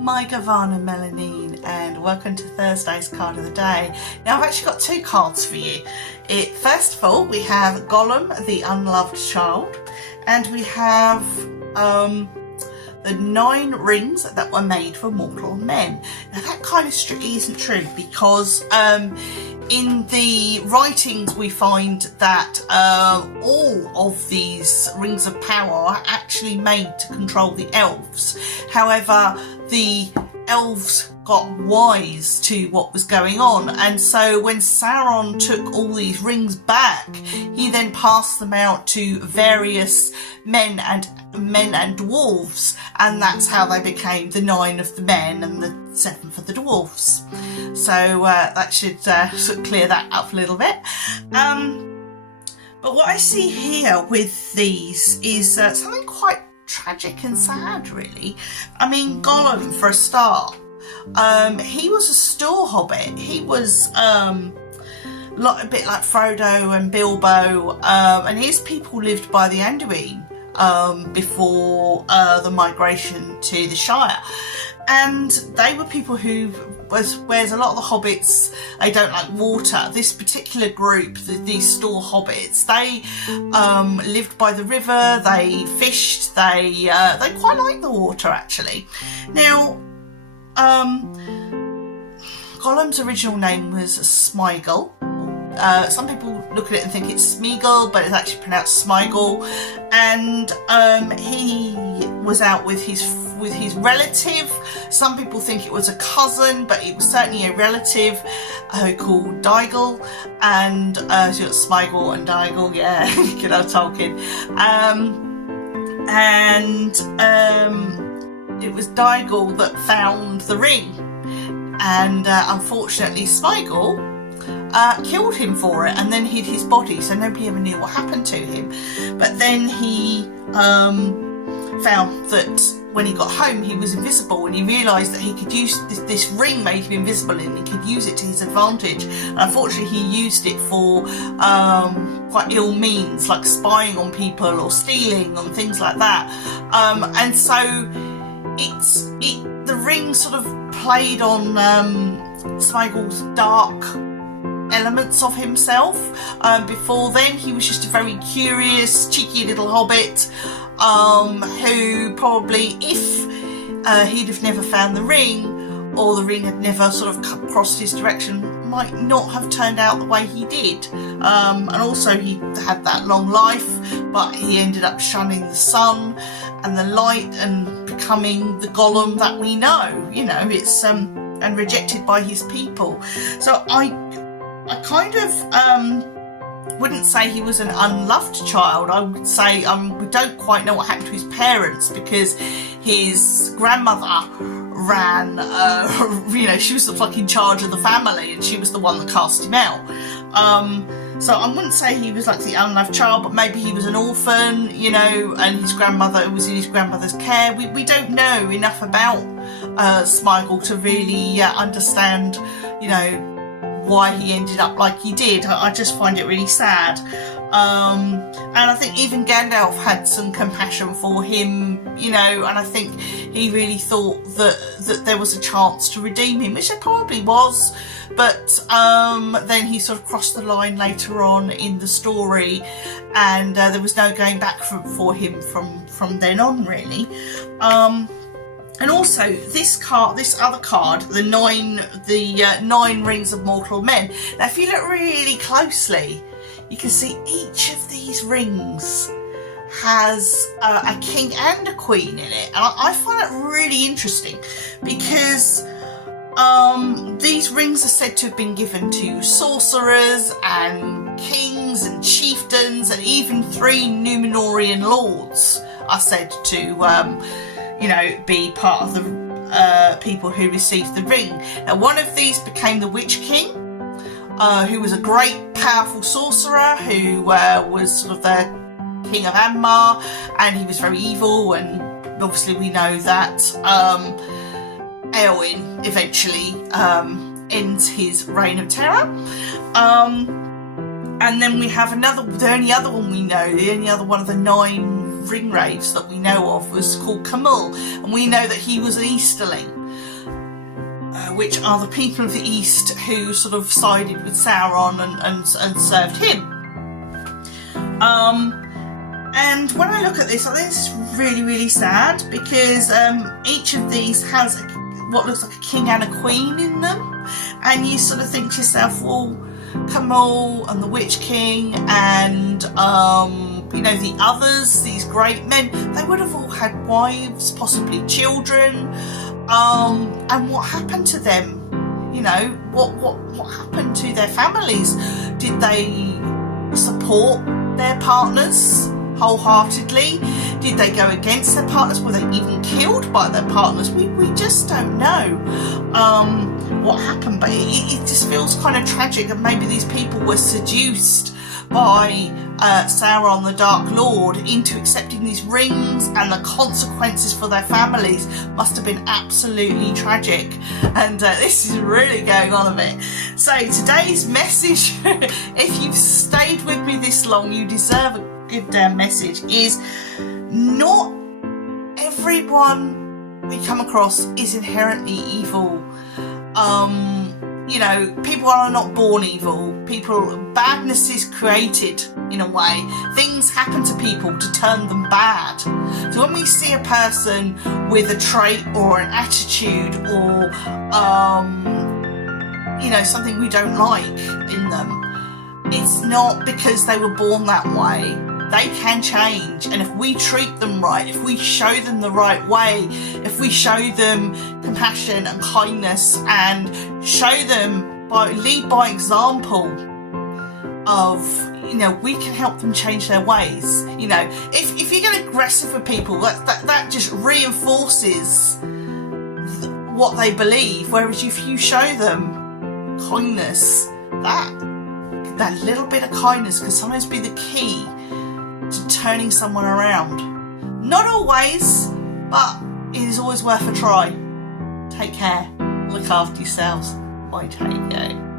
My Gavana Melanine, and welcome to Thursday's card of the day. Now I've actually got two cards for you. First of all, we have Gollum, the Unloved Child, and we have the 9 rings that were made for mortal men. Now that kind of strictly isn't true, because in the writings we find that all of these rings of power are actually made to control the elves. However, the elves got wise to what was going on, and so when Sauron took all these rings back, he then passed them out to various men and dwarves, and that's how they became the 9 of the men and the 7 for the dwarves. So that should sort of clear that up a little bit. But what I see here with these is something quite tragic and sad, really. I mean, Gollum, for a start, he was a store hobbit. He was a bit like Frodo and Bilbo, and his people lived by the Anduin before the migration to the Shire. And they were people who, whereas a lot of the hobbits, they don't like water. This particular group, these store hobbits, they lived by the river, they fished, they quite liked the water, actually. Now, Gollum's original name was Smeagol. Some people look at it and think it's Smeagol, but it's actually pronounced Smeagol. And he was out with his relative. Some people think it was a cousin, but it was certainly a relative called Daigle. And so you got Smeagol and Daigle, yeah, good old Tolkien. It was Daigle that found the ring, and unfortunately Smeagol killed him for it and then hid his body, so nobody ever knew what happened to him. But then he found that when he got home he was invisible, and he realised that he could use this ring made him invisible, and he could use it to his advantage. And unfortunately he used it for quite ill means, like spying on people or stealing and things like that. And so the ring sort of played on Smeagol's dark elements of himself. Before then he was just a very curious, cheeky little hobbit who probably, if he'd have never found the ring, or the ring had never sort of crossed his direction, might not have turned out the way he did. And also he had that long life, but he ended up shunning the sun and the light and becoming the Gollum that we know. You know, it's and rejected by his people. So I kind of wouldn't say he was an unloved child. I would say we don't quite know what happened to his parents, because his grandmother ran, she was like in charge of the family, and she was the one that cast him out. So I wouldn't say he was like the unloved child, but maybe he was an orphan, and his grandmother was in his grandmother's care. We don't know enough about Smeagol to really understand, why he ended up like he did. I just find it really sad. And I think even Gandalf had some compassion for him, and I think he really thought that there was a chance to redeem him, which there probably was, but then he sort of crossed the line later on in the story, and there was no going back for him from then on, really. And also this other card, the 9 rings of mortal men. Now, if you look really closely, you can see each of these rings has a king and a queen in it, and I find it really interesting, because these rings are said to have been given to sorcerers and kings and chieftains, and even 3 Númenórean lords are said to be part of the people who received the ring. Now, one of these became the Witch King, who was a great, powerful sorcerer who was sort of the king of Angmar, and he was very evil, and obviously we know that Éowyn eventually ends his reign of terror. And then we have the only other one we know, the only other one of the 9 Ringwraiths that we know of was called Camul, and we know that he was an Easterling. which are the people of the East who sort of sided with Sauron and served him. And when I look at this, I think it's really, really sad, because each of these has what looks like a king and a queen in them, and you sort of think to yourself, well, Kamal and the Witch King and you know, the others, these great men, they would have all had wives, possibly children, and what happened to them? You know, what happened to their families? Did they support their partners wholeheartedly? Did they go against their partners? Were they even killed by their partners? We just don't know what happened, but it just feels kind of tragic, and maybe these people were seduced by Sauron the Dark Lord into accepting these rings, and the consequences for their families must have been absolutely tragic. And this is really going on a bit. So today's message, if you've stayed with me this long, you deserve a good damn message, is not everyone we come across is inherently evil. You know, people are not born evil. Badness is created in a way. Things happen to people to turn them bad. So when we see a person with a trait or an attitude or, you know, something we don't like in them, it's not because they were born that way. They can change, and if we treat them right, if we show them the right way, if we show them compassion and kindness and show them, lead by example of, you know, we can help them change their ways. You know, if you get aggressive with people, that just reinforces what they believe, whereas if you show them kindness, that little bit of kindness can sometimes be the key to turning someone around. Not always, but it is always worth a try. Take care. Look after yourselves. Bye, take care.